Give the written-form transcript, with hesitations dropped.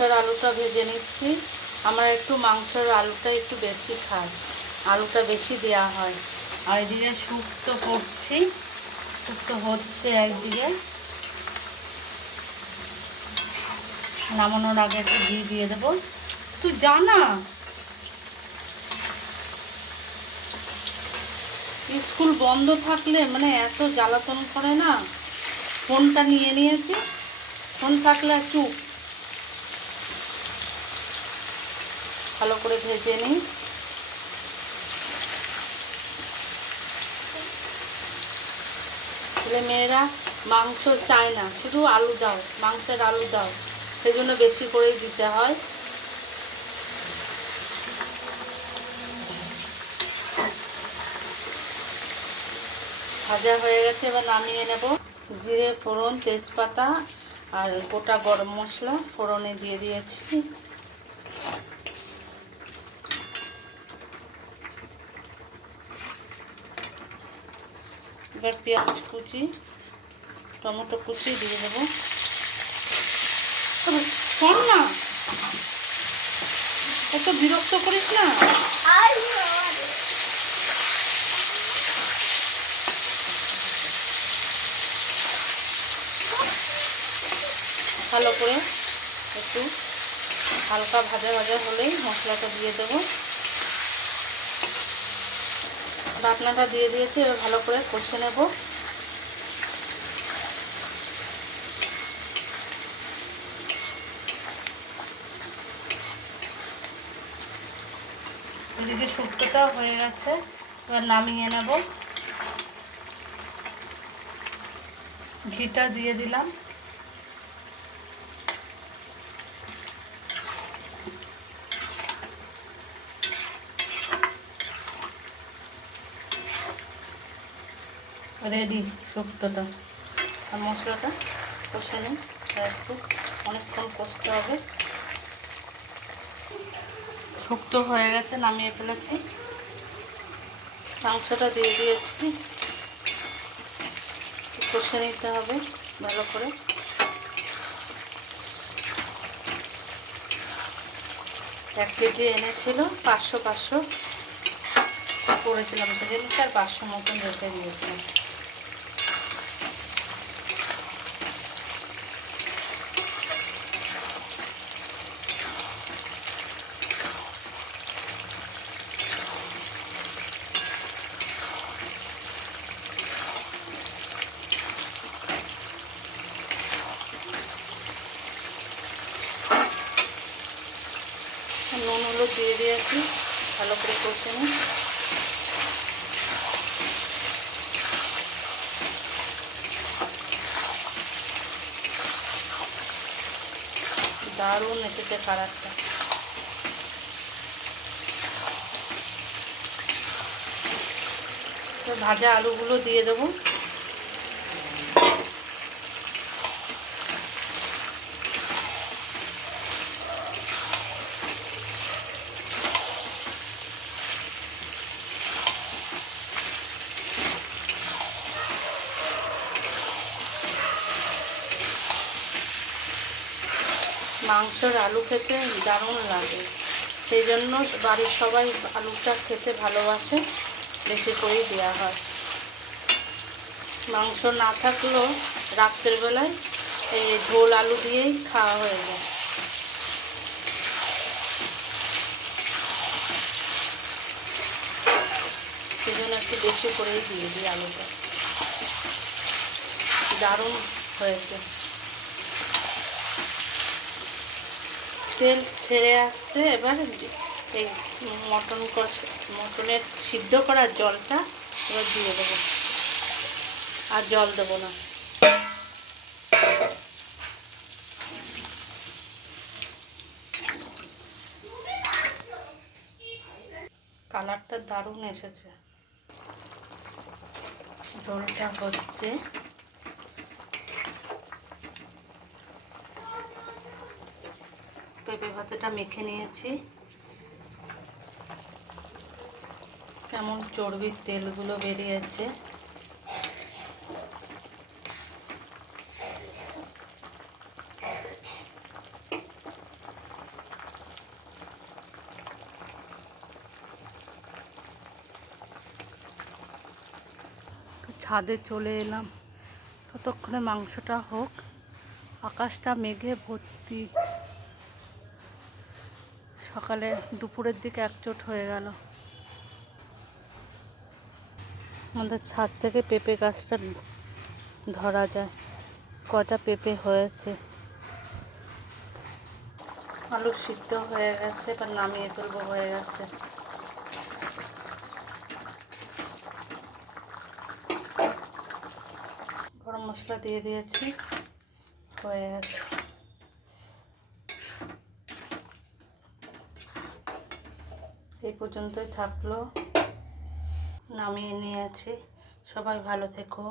মাংসের আলুটা ভেজে নিচ্ছি। আমরা একটু মাংসের আলুটা একটু বেশি খাই, আলুটা বেশি দেওয়া হয়। আর এদিকে শুক্তো করছি, শুক্তো হচ্ছে একদিকে। নামানোর আগে একটু ঘি দিয়ে দেবো। তুই জানা স্কুল বন্ধ থাকলে মানে এত জ্বালাতন করে না। ফোনটা নিয়ে নিয়েছি, ফোন থাকলে চুপ। ভালো করে ভেজে নিই। ছেলে মেয়েরা মাংস চায় না, শুধু আলু দাও, মাংসের আলু দাও, সেই জন্য বেশি করেই দিতে হয়। ভাজা হয়ে গেছে, এবার নামিয়ে নেব। জিরে ফোড়ন তেজপাতা আর গোটা গরম মশলা ফোড়নে দিয়ে দিয়েছি। এবার পেঁয়াজ কুচি টমেটো কুচি দিয়ে দেবো। শোন না, এত বিরক্ত করিস না। ভালো করে একটু হালকা ভাজা ভাজা হলেই মশলাটা দিয়ে দেবো। বাটনাটা দিয়ে দিয়েছি, এবার ভালো করে কষে নেব। এদিকে শুক্তোটা হয়ে গেছে, এবার নামিয়ে নেব। ঘিটা দিয়ে দিলাম। রেডি শুক্তোটা। আর মশলাটা কষে নিই, একটু অনেকক্ষণ কষতে হবে। শুক্তো হয়ে গেছে, নামিয়ে ফেলেছি। মাংসটা দিয়ে দিয়েছি, কষে নিতে হবে ভালো করে। 1 কেজি এনেছিল, 500 করেছিলাম সেদিন, আর 500 মতন রেখে দিয়েছিলাম। নুন হলুদ দিয়ে দিয়েছি, ভালো করে কষে নিই। দারুণ এসেছে কালারটা। ভাজা আলুগুলো দিয়ে দেবো। মাংসের আলু খেতে দারুণ লাগে, সেই জন্য বাড়ির সবাই আলুটা খেতে ভালোবাসে, বেশি করেই দেওয়া হয়। মাংস না থাকলেও রাত্রের বেলায় এই ঝোল আলু দিয়েই খাওয়া হয়ে যায়। সেই জন্য একটু বেশি করেই দিয়ে দিই আলুটা। দারুণ হয়েছে। তেল ছেড়ে আসছে, এবার এই মটনের সিদ্ধ করা জলটা এবার দিয়ে দেবো, আর জল দেবো না। কালারটা দারুণ এসেছে। ঝোলটা হচ্ছে, পেঁপে ভাতেটা মেখে নিয়েছি। কেমন চর্বির তেলগুলো বেরিয়েছে। ছাদে চলে এলাম, ততক্ষণে মাংসটা হোক। আকাশটা মেঘে ভর্তি, সকালে দুপুরের দিকে একচোট হয়ে গেল। আমাদের ছাদ থেকে পেঁপে গাছটা ধরা যায়, কয়টা পেঁপে হয়েছে। আলু সিদ্ধ হয়ে গেছে, এবার নামিয়ে তুলবো, হয়ে গেছে। গরম মশলা দিয়ে দিয়েছি, হয়ে গেছে। এই পর্যন্তই থাকলো, নামিয়ে নিয়েছি। সবাই ভালো থেকো।